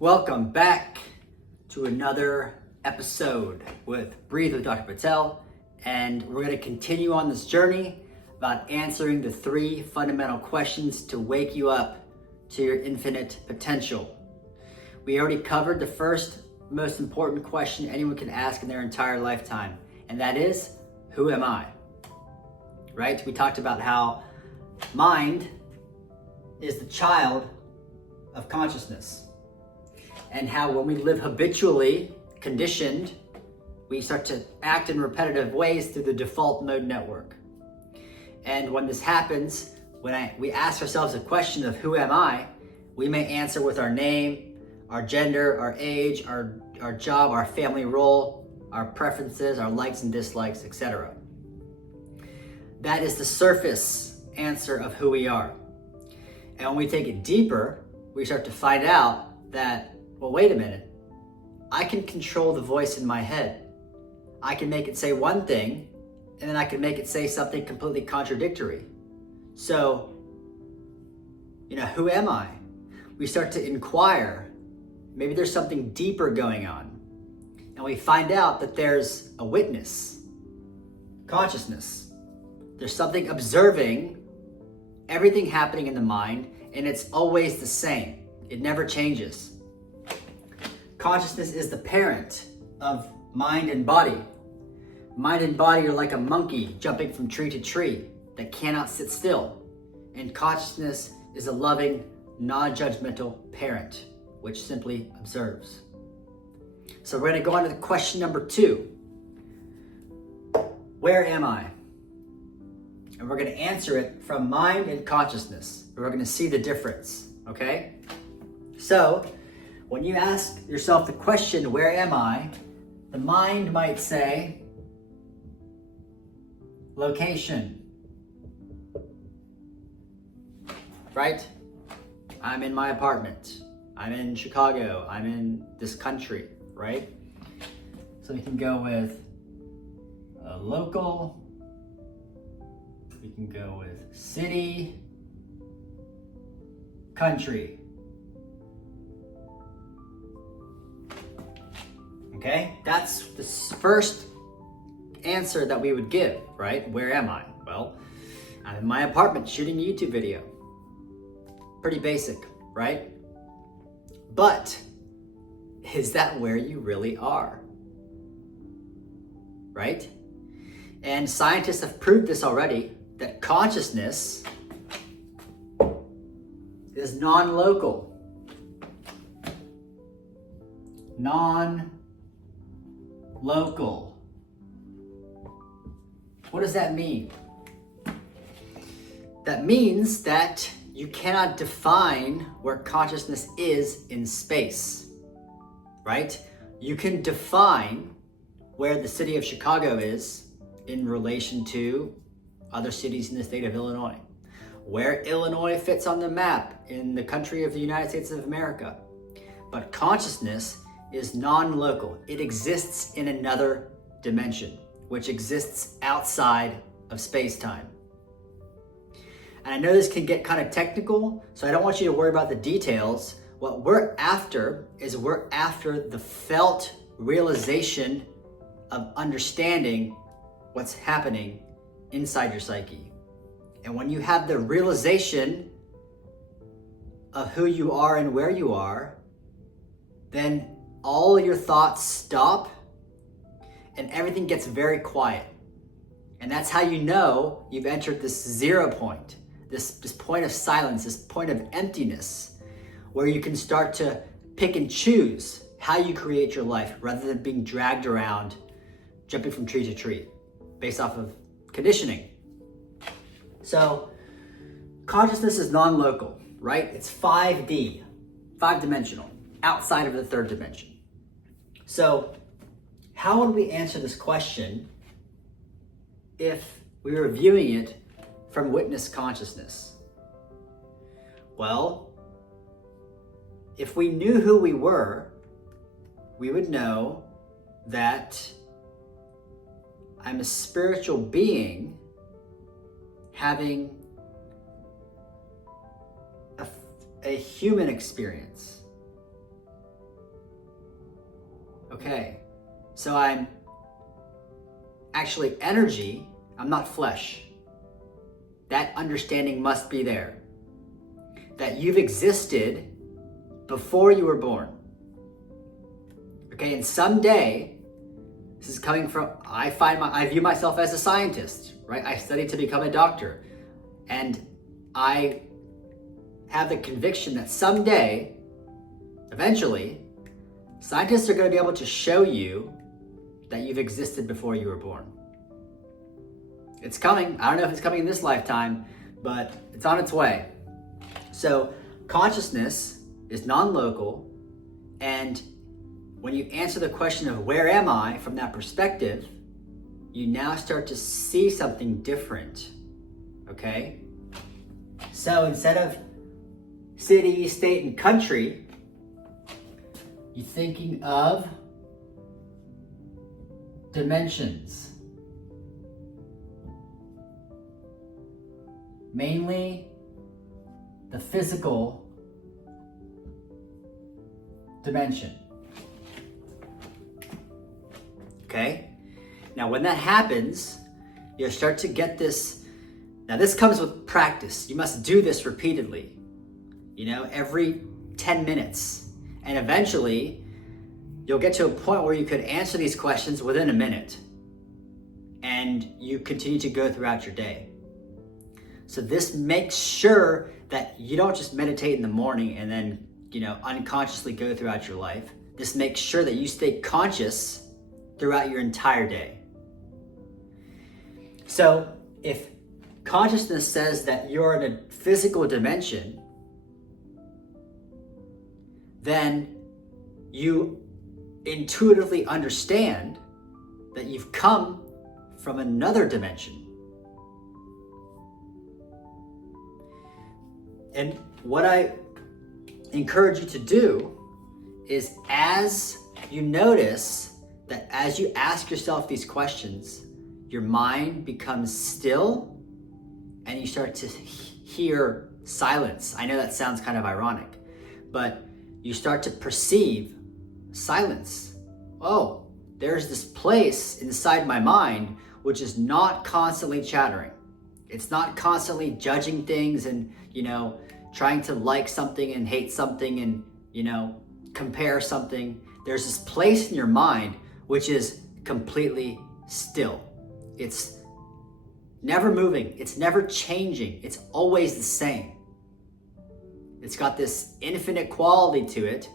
Welcome back to another episode with Breathe with Dr. Patel, and we're going to continue on this journey about answering the 3 fundamental questions to wake you up to your infinite potential. We already covered the first most important question anyone can ask in their entire lifetime, and that is, who am I? Right? We talked about how mind is the child of consciousness, and how when we live habitually conditioned, we start to act in repetitive ways through the default mode network. And when this happens, when we ask ourselves a question of who am I, we may answer with our name, our gender, our age, our job, our family role, our preferences, our likes and dislikes, etc. That is the surface answer of who we are. And when we take it deeper, we start to find out that, well, wait a minute, I can control the voice in my head. I can make it say one thing, and then I can make it say something completely contradictory. So, who am I? We start to inquire. Maybe there's something deeper going on. And we find out that there's a witness, consciousness. There's something observing everything happening in the mind, and it's always the same. It never changes. Consciousness is the parent of mind and body. Mind and body are like a monkey jumping from tree to tree that cannot sit still. And consciousness is a loving, non-judgmental parent, which simply observes. So we're going to go on to question number 2. Where am I? And we're going to answer it from mind and consciousness. We're going to see the difference, okay? So, when you ask yourself the question, where am I? The mind might say, location. Right? I'm in my apartment. I'm in Chicago. I'm in this country, right? So we can go with local. We can go with city, country. Okay, that's the first answer that we would give, right? Where am I? Well, I'm in my apartment shooting a YouTube video. Pretty basic, right? But is that where you really are? Right? And scientists have proved this already, that consciousness is non-local. Non-local. What does that mean? That means that you cannot define where consciousness is in space, right? You can define where the city of Chicago is in relation to other cities in the state of Illinois, where Illinois fits on the map in the country of the United States of America. But consciousness is non-local. It exists in another dimension, which exists outside of space-time. And I know this can get kind of technical, so I don't want you to worry about the details. What we're after is the felt realization of understanding what's happening inside your psyche. And when you have the realization of who you are and where you are, then all your thoughts stop and everything gets very quiet. And that's how you know you've entered this 0 point, this point of silence, this point of emptiness, where you can start to pick and choose how you create your life rather than being dragged around, jumping from tree to tree based off of conditioning. So consciousness is non-local, right? It's 5D, 5-dimensional, outside of the 3rd dimension. So how would we answer this question if we were viewing it from witness consciousness? Well, if we knew who we were, we would know that I'm a spiritual being having a human experience. Okay, so I'm actually energy, I'm not flesh. That understanding must be there. That you've existed before you were born. Okay, and someday, this is coming from, I view myself as a scientist, right? I studied to become a doctor. And I have the conviction that someday, eventually, scientists are going to be able to show you that you've existed before you were born. It's coming. I don't know if it's coming in this lifetime, but it's on its way. So consciousness is non-local, and when you answer the question of where am I from that perspective, you now start to see something different, okay? So instead of city, state, and country, you're thinking of dimensions. Mainly the physical dimension. Okay? Now when that happens, you'll start to get this. Now this comes with practice. You must do this repeatedly. Every 10 minutes. And eventually, you'll get to a point where you could answer these questions within a minute. And you continue to go throughout your day. So this makes sure that you don't just meditate in the morning and then, unconsciously go throughout your life. This makes sure that you stay conscious throughout your entire day. So if consciousness says that you're in a physical dimension, then you intuitively understand that you've come from another dimension. And what I encourage you to do is, as you notice that as you ask yourself these questions, your mind becomes still and you start to hear silence. I know that sounds kind of ironic, but you start to perceive silence. Oh, there's this place inside my mind which is not constantly chattering. It's not constantly judging things and, trying to like something and hate something and, compare something. There's this place in your mind which is completely still. It's never moving. It's never changing. It's always the same. It's got this infinite quality to it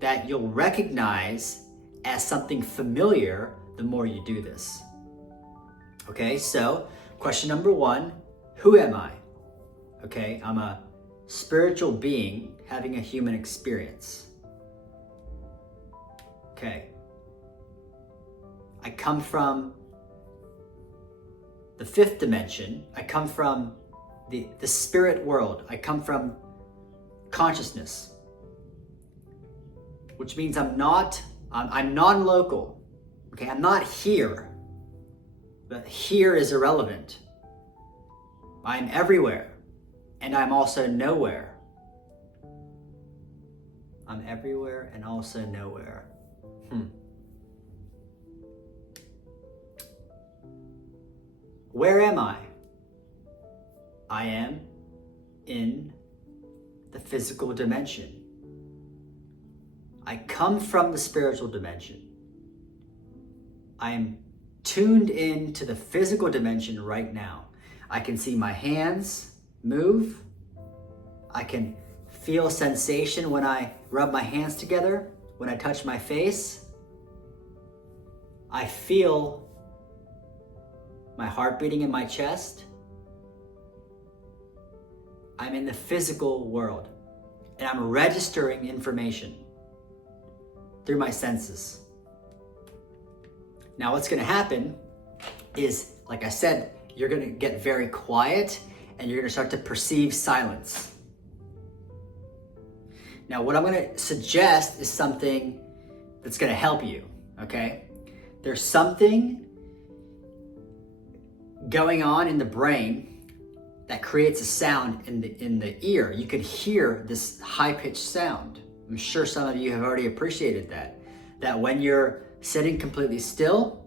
that you'll recognize as something familiar the more you do this. Okay, so question number 1, who am I? Okay, I'm a spiritual being having a human experience. Okay. I come from the 5th dimension. I come from the spirit world. I come from consciousness, which means I'm non-local. Okay, I'm not here. But here is irrelevant. I'm everywhere, and I'm also nowhere. I'm everywhere and also nowhere. Where am I? I am in the physical dimension. I come from the spiritual dimension. I am tuned in to the physical dimension right now. I can see my hands move. I can feel sensation when I rub my hands together, when I touch my face. I feel my heart beating in my chest. I'm in the physical world, and I'm registering information through my senses. Now what's gonna happen is, like I said, you're gonna get very quiet and you're gonna start to perceive silence. Now what I'm gonna suggest is something that's gonna help you, okay? There's something going on in the brain that creates a sound in the ear. You could hear this high-pitched sound. I'm sure some of you have already appreciated that. that when you're sitting completely still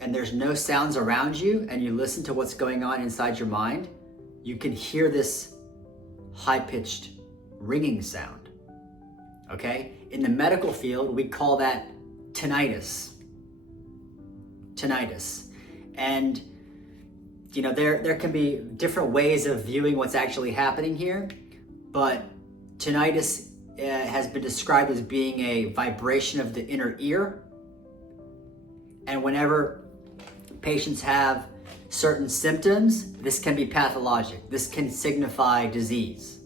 and there's no sounds around you and you listen to what's going on inside your mind, you can hear this high-pitched ringing sound, okay? In the medical field, we call that tinnitus. And there can be different ways of viewing what's actually happening here, but tinnitus has been described as being a vibration of the inner ear. And whenever patients have certain symptoms, this can be pathologic. This can signify disease.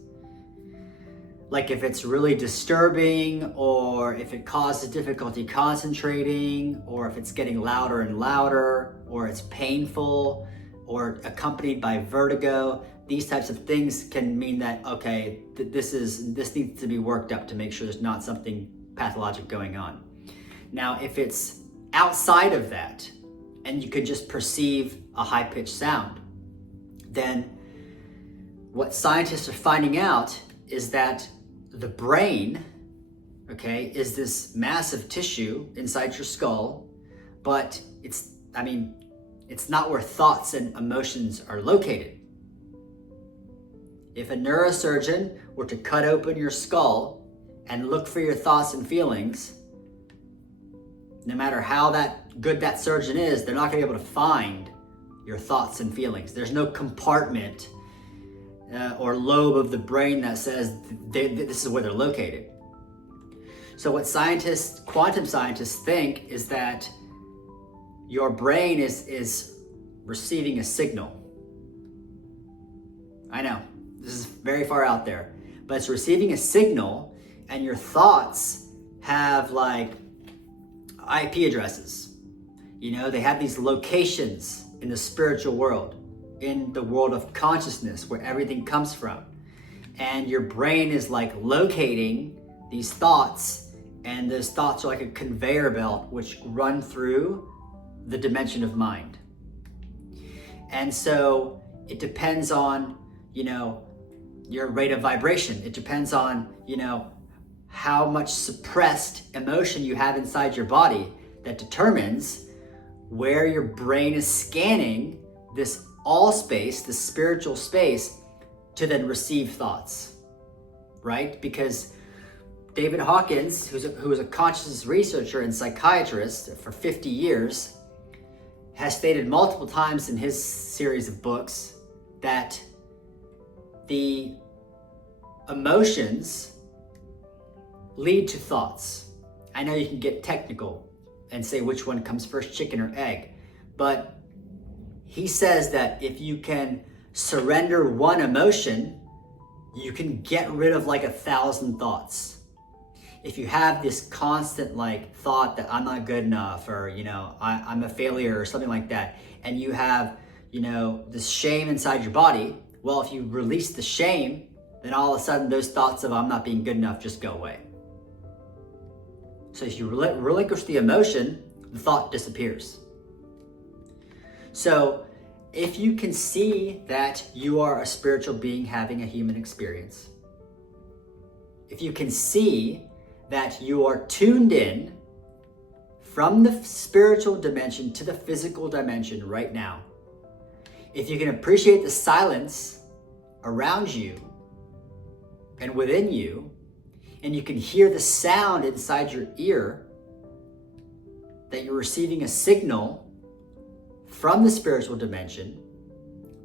Like if it's really disturbing, or if it causes difficulty concentrating, or if it's getting louder and louder, or it's painful, or accompanied by vertigo, these types of things can mean that, okay, this needs to be worked up to make sure there's not something pathologic going on. Now, if it's outside of that, and you could just perceive a high-pitched sound, then what scientists are finding out is that the brain, okay, is this massive tissue inside your skull, but it's not where thoughts and emotions are located. If a neurosurgeon were to cut open your skull and look for your thoughts and feelings, no matter how good that surgeon is, they're not going to be able to find your thoughts and feelings. There's no compartment or lobe of the brain that says this is where they're located. So what quantum scientists think is that your brain is receiving a signal. I know, this is very far out there, but it's receiving a signal, and your thoughts have like IP addresses. They have these locations in the spiritual world, in the world of consciousness where everything comes from. And your brain is like locating these thoughts, and those thoughts are like a conveyor belt which run through the dimension of mind. And so it depends on, your rate of vibration. It depends on, how much suppressed emotion you have inside your body that determines where your brain is scanning this all space, this spiritual space, to then receive thoughts, right? Because David Hawkins, who was a consciousness researcher and psychiatrist for 50 years, has stated multiple times in his series of books that the emotions lead to thoughts. I know you can get technical and say which one comes first, chicken or egg, but he says that if you can surrender one emotion, you can get rid of like 1,000 thoughts. If you have this constant thought that I'm not good enough, or I'm a failure or something like that, and you have this shame inside your body, well, if you release the shame, then all of a sudden those thoughts of I'm not being good enough just go away. So if you relinquish the emotion, the thought disappears. So if you can see that you are a spiritual being having a human experience, if you can see that you are tuned in from the spiritual dimension to the physical dimension right now, if you can appreciate the silence around you and within you, and you can hear the sound inside your ear, that you're receiving a signal from the spiritual dimension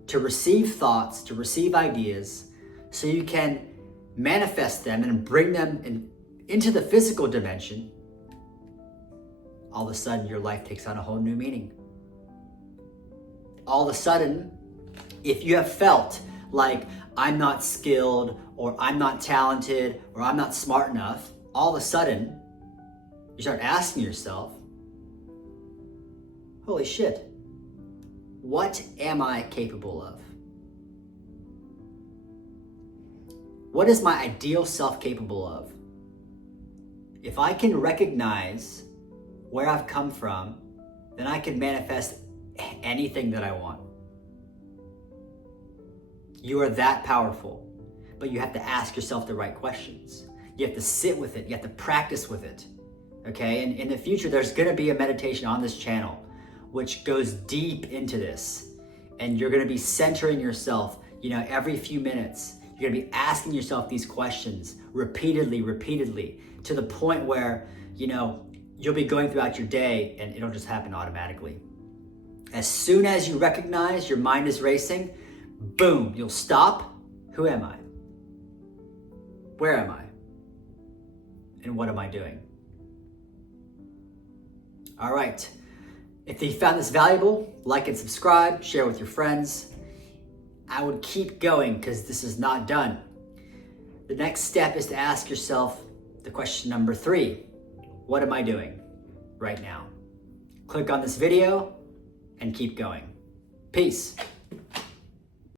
to receive thoughts, to receive ideas, so you can manifest them and bring them into the physical dimension, all of a sudden your life takes on a whole new meaning. All of a sudden, if you have felt like I'm not skilled, or I'm not talented, or I'm not smart enough, all of a sudden you start asking yourself, holy shit, what am I capable of? What is my ideal self capable of? If I can recognize where I've come from, then I can manifest anything that I want. You are that powerful, but you have to ask yourself the right questions. You have to sit with it. You have to practice with it, okay? And in the future, there's gonna be a meditation on this channel which goes deep into this. And you're gonna be centering yourself, every few minutes. You're gonna be asking yourself these questions repeatedly, to the point where, you'll be going throughout your day and it'll just happen automatically. As soon as you recognize your mind is racing, boom, you'll stop. Who am I? Where am I? And what am I doing? All right. If you found this valuable, like and subscribe, share with your friends. I would keep going because this is not done. The next step is to ask yourself the question number 3. What am I doing right now? Click on this video and keep going. Peace.